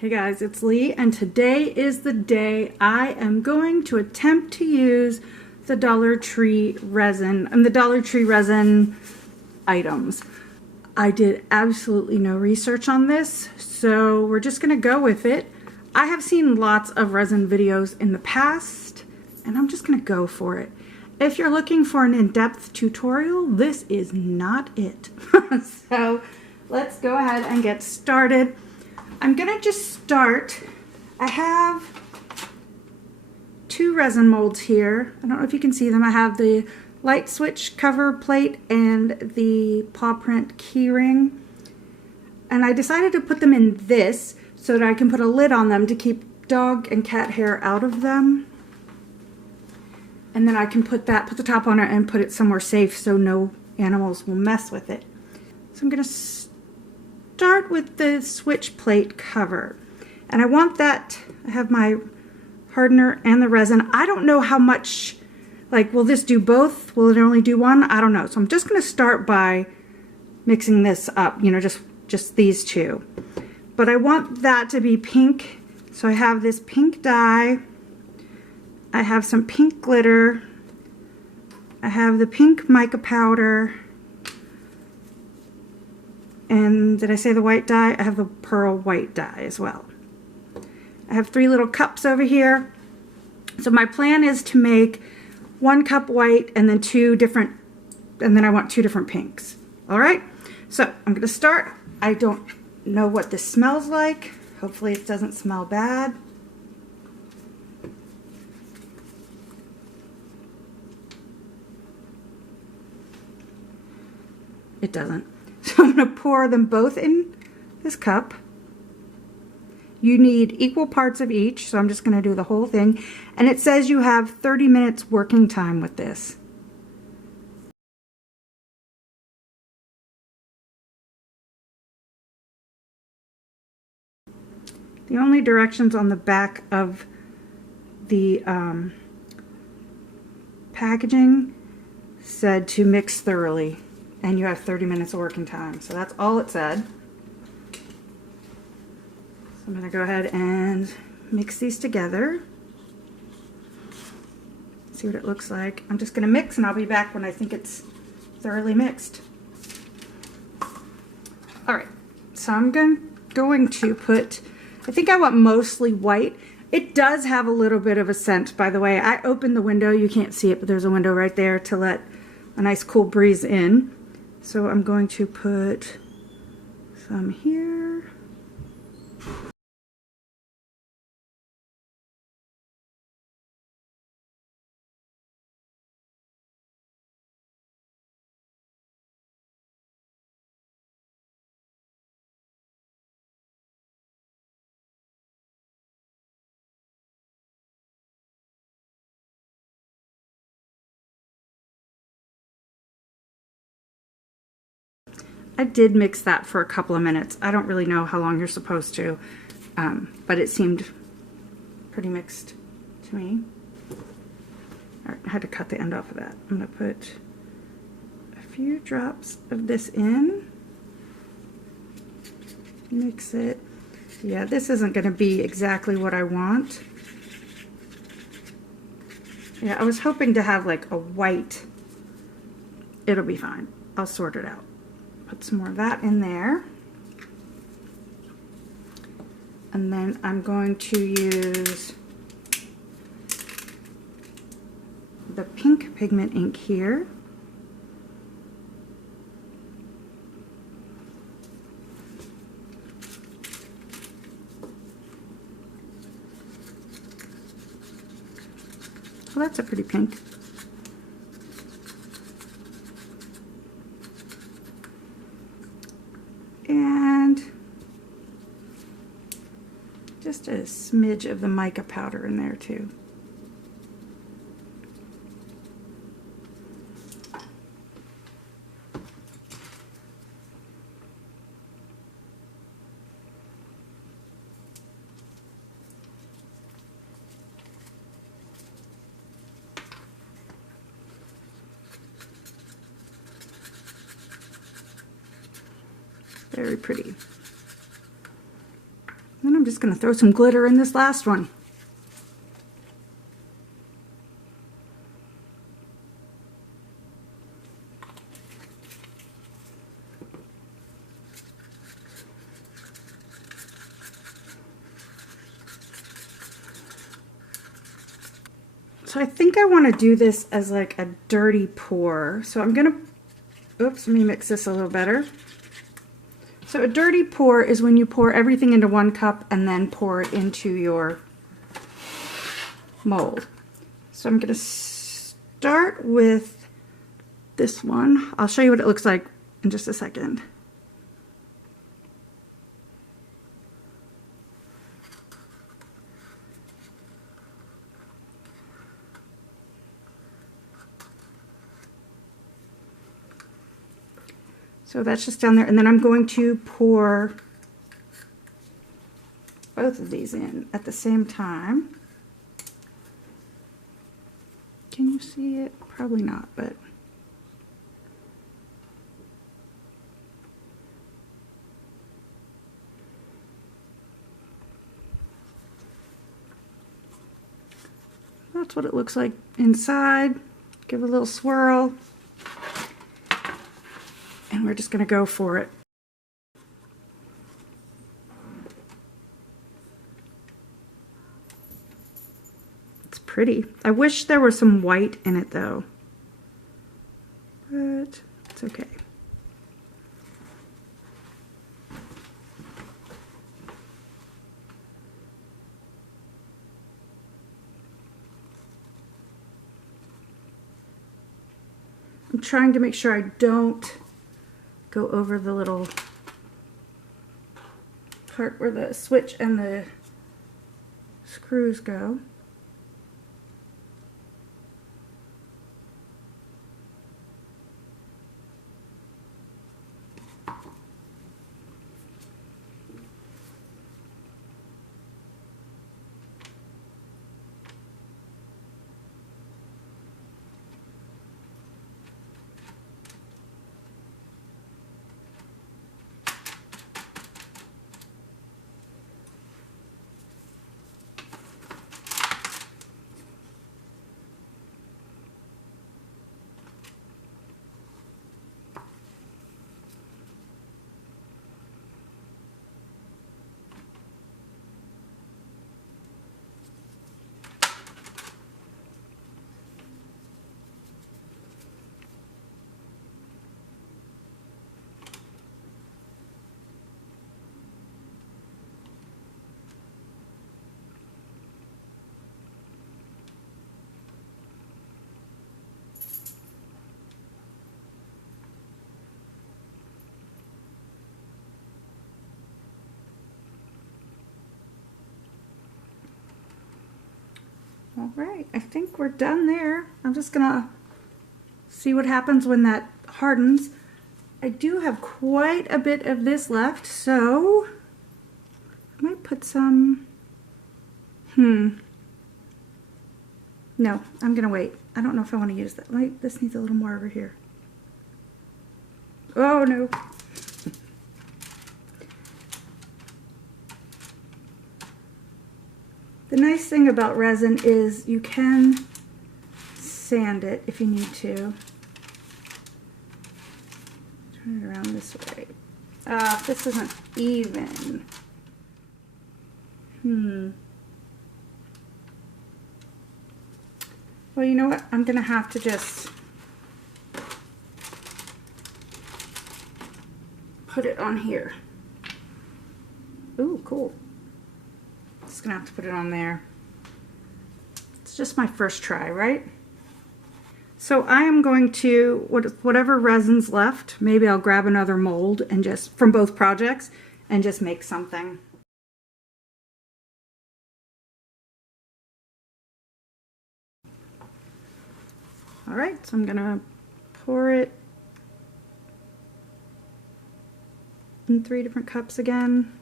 Hey guys, it's Lee, and today is the day I am going to attempt to use the Dollar Tree resin and the Dollar Tree resin items. I did absolutely no research on this, so we're just gonna go with it. I have seen lots of resin videos in the past, and I'm just gonna go for it. If you're looking for an in-depth tutorial, this is not it. So let's go ahead and get started. I'm gonna just start. I have two resin molds here. I don't know if you can see them. I have the light switch cover plate and the paw print keyring. And I decided to put them in this so that I can put a lid on them to keep dog and cat hair out of them. And then I can put the top on it and put it somewhere safe so no animals will mess with it. So I'm gonna start with the switch plate cover, and I want that. I have my hardener and the resin. I don't know how much, like, will this do both? Will it only do one? I don't know. So I'm just going to start by mixing this up, you know, just these two. But I want that to be pink, so I have this pink dye. I have some pink glitter. I have the pink mica powder. And did I say the white dye? I have the pearl white dye as well. I have 3 little cups over here. So my plan is to make 1 cup white and then 2 different, and then I want 2 different pinks. All right, so I'm gonna start. I don't know what this smells like. Hopefully it doesn't smell bad. It doesn't. So I'm going to pour them both in this cup. You need equal parts of each, so I'm just going to do the whole thing. And it says you have 30 minutes working time with this. The only directions on the back of the packaging said to mix thoroughly. And you have 30 minutes of working time. So that's all it said. So I'm going to go ahead and mix these together. See what it looks like. I'm just going to mix, and I'll be back when I think it's thoroughly mixed. Alright, so I'm going to put, I think I want mostly white. It does have a little bit of a scent, by the way. I opened the window. You can't see it, but there's a window right there to let a nice cool breeze in. So I'm going to put some here. I did mix that for a couple of minutes. I don't really know how long you're supposed to, but it seemed pretty mixed to me. All right, I had to cut the end off of that. I'm going to put a few drops of this in. Mix it. Yeah, this isn't going to be exactly what I want. Yeah, I was hoping to have like a white. It'll be fine. I'll sort it out. Put some more of that in there. And then I'm going to use the pink pigment ink here. Well, that's a pretty pink. And just a smidge of the mica powder in there too. Very pretty. Then I'm just going to throw some glitter in this last one. So I think I want to do this as like a dirty pour. So I'm going to, oops, let me mix this a little better. So a dirty pour is when you pour everything into one cup and then pour it into your mold. So I'm going to start with this one. I'll show you what it looks like in just a second. So that's just down there, and then I'm going to pour both of these in at the same time. Can you see it? Probably not, but that's what it looks like inside. Give it a little swirl. And we're just going to go for it. It's pretty. I wish there was some white in it though, but it's okay. I'm trying to make sure I don't go over the little part where the switch and the screws go. All right, I think we're done there. I'm just gonna see what happens when that hardens. I do have quite a bit of this left, so I might put some, no, I'm gonna wait. I don't know if I want to use that. Like, this needs a little more over here. Oh no. The nice thing about resin is you can sand it if you need to. Turn it around this way. This isn't even. Well, you know what? I'm gonna have to just put it on here. Ooh, cool. Just gonna have to put it on there. It's just my first try, right? So I am going to, whatever resin's left, maybe I'll grab another mold and just, from both projects, and just make something. All right, so I'm gonna pour it in 3 different cups again.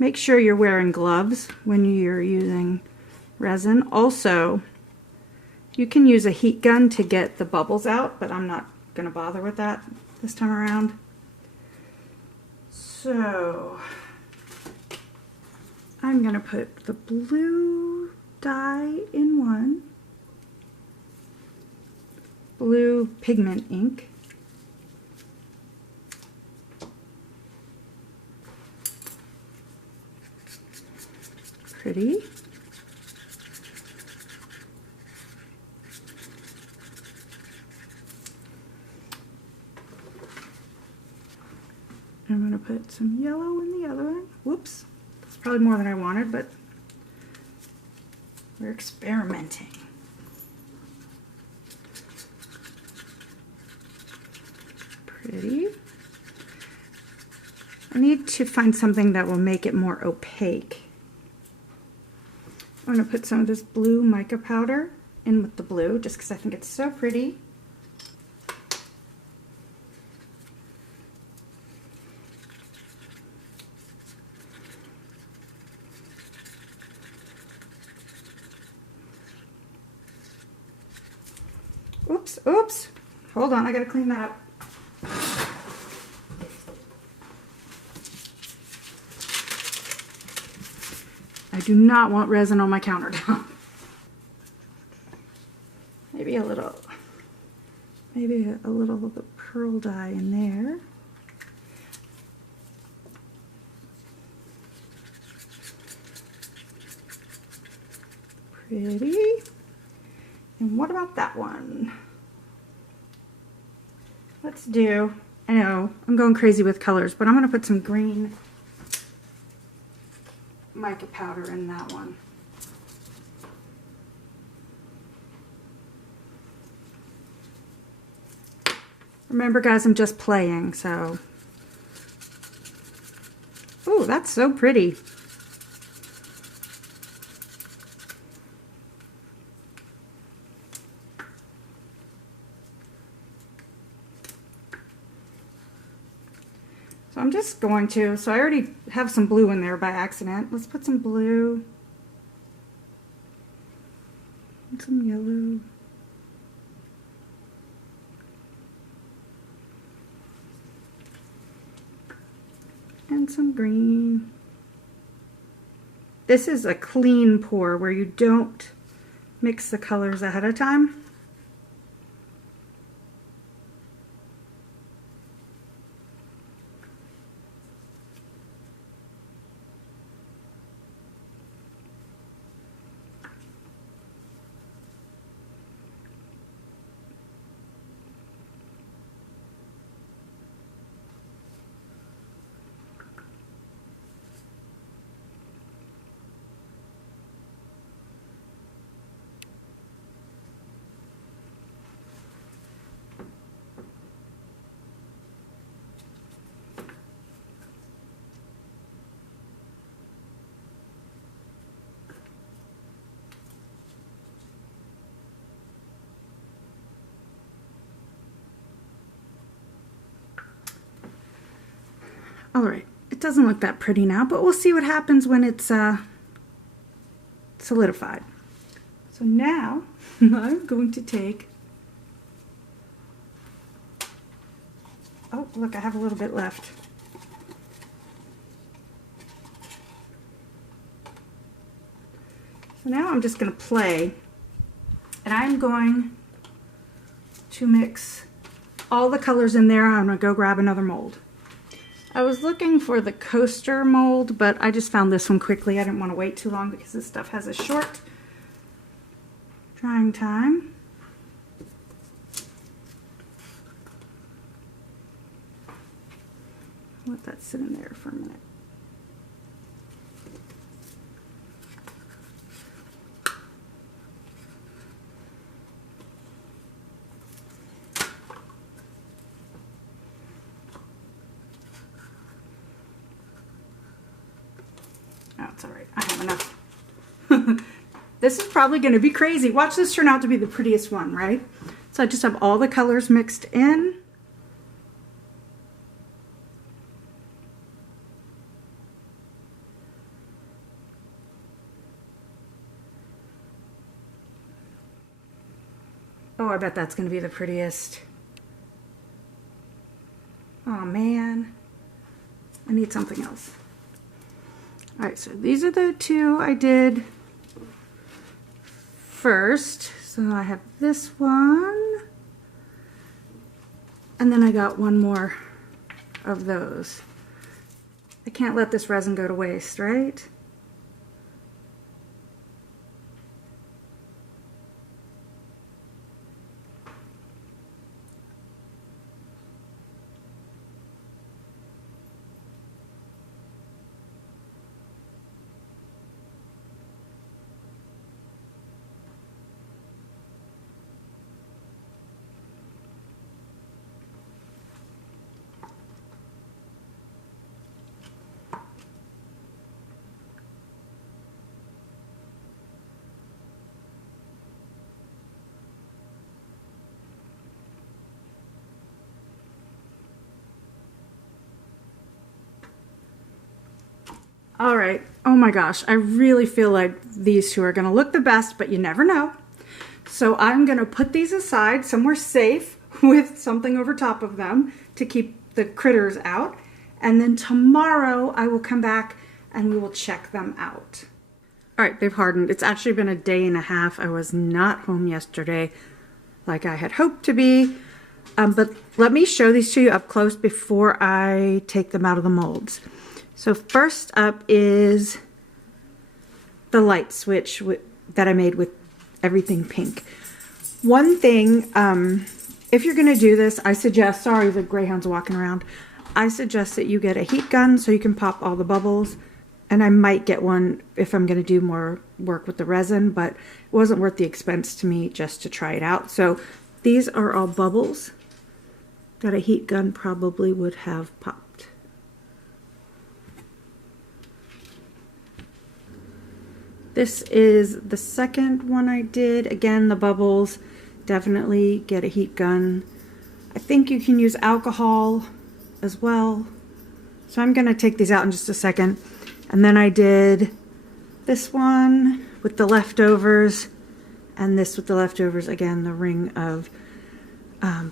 Make sure you're wearing gloves when you're using resin. Also, You can use a heat gun to get the bubbles out, but I'm not going to bother with that this time around. So I'm going to put the blue dye in one, blue pigment ink, pretty. I'm going to put some yellow in the other one. Whoops, that's probably more than I wanted, but we're experimenting. Pretty. I need to find something that will make it more opaque. I'm going to put some of this blue mica powder in with the blue, just because I think it's so pretty. Oops, oops. Hold on, I gotta clean that up. I do not want resin on my countertop. Maybe a little of the pearl dye in there. Pretty. And what about that one? Let's do, I know, I'm going crazy with colors, but I'm going to put some green mica powder in that one. Remember guys, I'm just playing, so. Oh, that's so pretty. So I'm just going to, so I already have some blue in there by accident. Let's put some blue and some yellow. And some green. This is a clean pour where you don't mix the colors ahead of time. All right, it doesn't look that pretty now, but we'll see what happens when it's solidified. So now I'm going to take, oh look, I have a little bit left. So now I'm just going to play, and I'm going to mix all the colors in there. I'm going to go grab another mold. I was looking for the coaster mold, but I just found this one quickly. I didn't want to wait too long because this stuff has a short drying time. Let that sit in there for a minute. Oh, it's all right. I have enough. This is probably going to be crazy. Watch this turn out to be the prettiest one, right? So I just have all the colors mixed in. Oh, I bet that's going to be the prettiest. Oh man, I need something else. All right, so these are the two I did first. So I have this one, and then I got one more of those. I can't let this resin go to waste, right? All right, oh my gosh, I really feel like these two are gonna look the best, but you never know. So I'm gonna put these aside somewhere safe with something over top of them to keep the critters out. And then tomorrow I will come back and we will check them out. All right, they've hardened. It's actually been a day and a half. I was not home yesterday like I had hoped to be. But let me show these to you up close before I take them out of the molds. So first up is the light switch that I made with everything pink. One thing, if you're gonna do this, I suggest, sorry, the greyhound's walking around. I suggest that you get a heat gun so you can pop all the bubbles. And I might get one if I'm gonna do more work with the resin, but it wasn't worth the expense to me just to try it out. So these are all bubbles that a heat gun probably would have popped. This is the second one I did. Again, the bubbles, definitely get a heat gun. I think you can use alcohol as well. So I'm gonna take these out in just a second. And then I did this one with the leftovers and this with the leftovers. Again, the ring of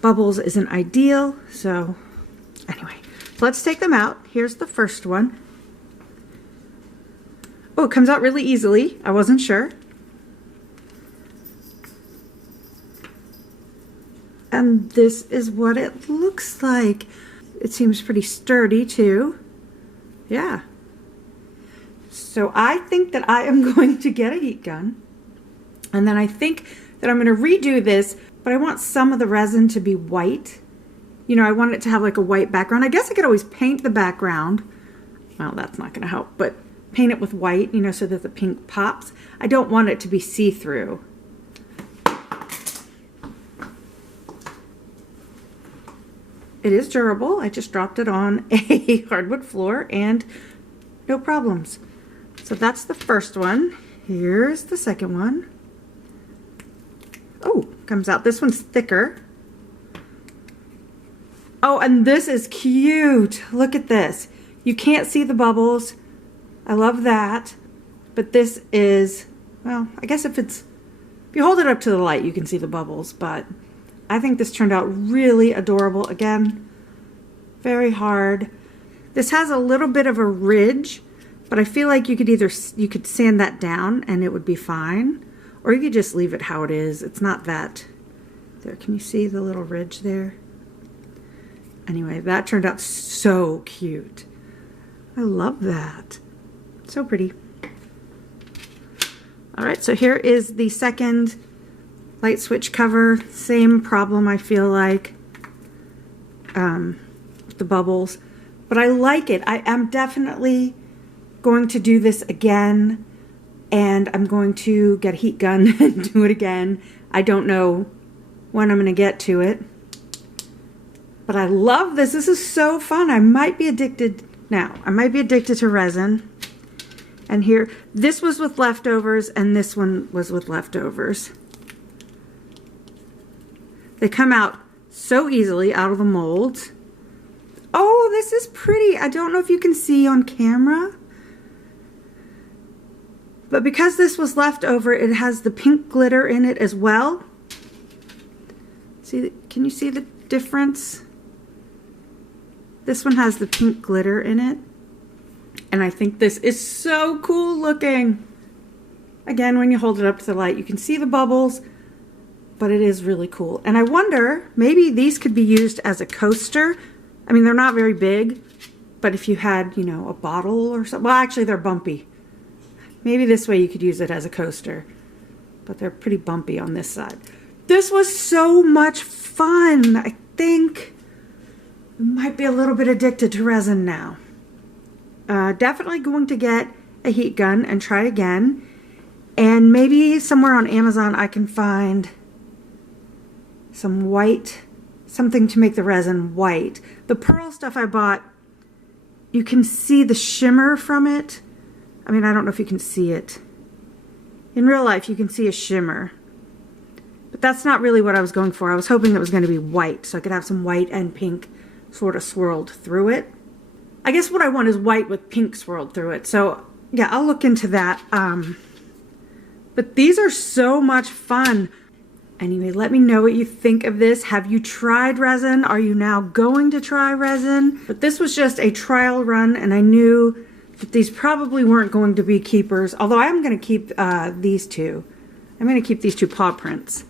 bubbles isn't ideal. So anyway, let's take them out. Here's the first one. Oh, it comes out really easily. I wasn't sure. And this is what it looks like. It seems pretty sturdy too. Yeah. So I think that I am going to get a heat gun. And then I think that I'm going to redo this, but I want some of the resin to be white. You know, I want it to have like a white background. I guess I could always paint the background. Well, that's not going to help, but paint it with white, you know, so that the pink pops. I don't want it to be see-through. It is durable. I just dropped it on a hardwood floor and no problems. So that's the first one. Here's the second one. Oh, comes out. This one's thicker. Oh, and this is cute. Look at this. You can't see the bubbles. I love that. But this is, well, I guess if you hold it up to the light, you can see the bubbles, but I think this turned out really adorable. Again, very hard. This has a little bit of a ridge, but I feel like you could sand that down and it would be fine, or you could just leave it how it is. It's not that. There, can you see the little ridge there? Anyway, that turned out so cute. I love that. So pretty. All right, so here is the second light switch cover. Same problem, I feel like, with the bubbles, but I like it. I am definitely going to do this again, and I'm going to get a heat gun and do it again. I don't know when I'm going to get to it, but I love this. This is so fun. I might be addicted now. I might be addicted to resin. And here, this was with leftovers, and this one was with leftovers. They come out so easily out of the molds. Oh, this is pretty. I don't know if you can see on camera, but because this was leftover, it has the pink glitter in it as well. See, can you see the difference? This one has the pink glitter in it. And I think this is so cool looking. Again, when you hold it up to the light, you can see the bubbles, but it is really cool. And I wonder, maybe these could be used as a coaster. I mean, they're not very big, but if you had, you know, a bottle or something. Well, actually, they're bumpy. Maybe this way you could use it as a coaster, but they're pretty bumpy on this side. This was so much fun. I think I might be a little bit addicted to resin now. Definitely going to get a heat gun and try again. And maybe somewhere on Amazon I can find some white, something to make the resin white. The pearl stuff I bought, you can see the shimmer from it. I mean, I don't know if you can see it. In real life, you can see a shimmer. But that's not really what I was going for. I was hoping it was going to be white, so I could have some white and pink sort of swirled through it. I guess what I want is white with pink swirled through it. So, yeah, I'll look into that. But these are so much fun. Anyway, let me know what you think of this. Have you tried resin? Are you now going to try resin? But this was just a trial run, and I knew that these probably weren't going to be keepers. Although I am going to keep these two. I'm going to keep these two paw prints.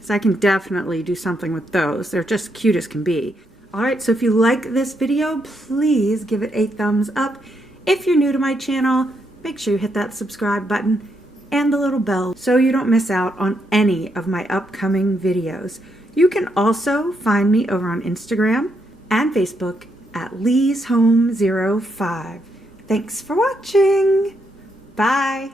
So I can definitely do something with those. They're just cute as can be. Alright, so if you like this video, please give it a thumbs up. If you're new to my channel, make sure you hit that subscribe button and the little bell so you don't miss out on any of my upcoming videos. You can also find me over on Instagram and Facebook at LeighsHome05. Thanks for watching. Bye.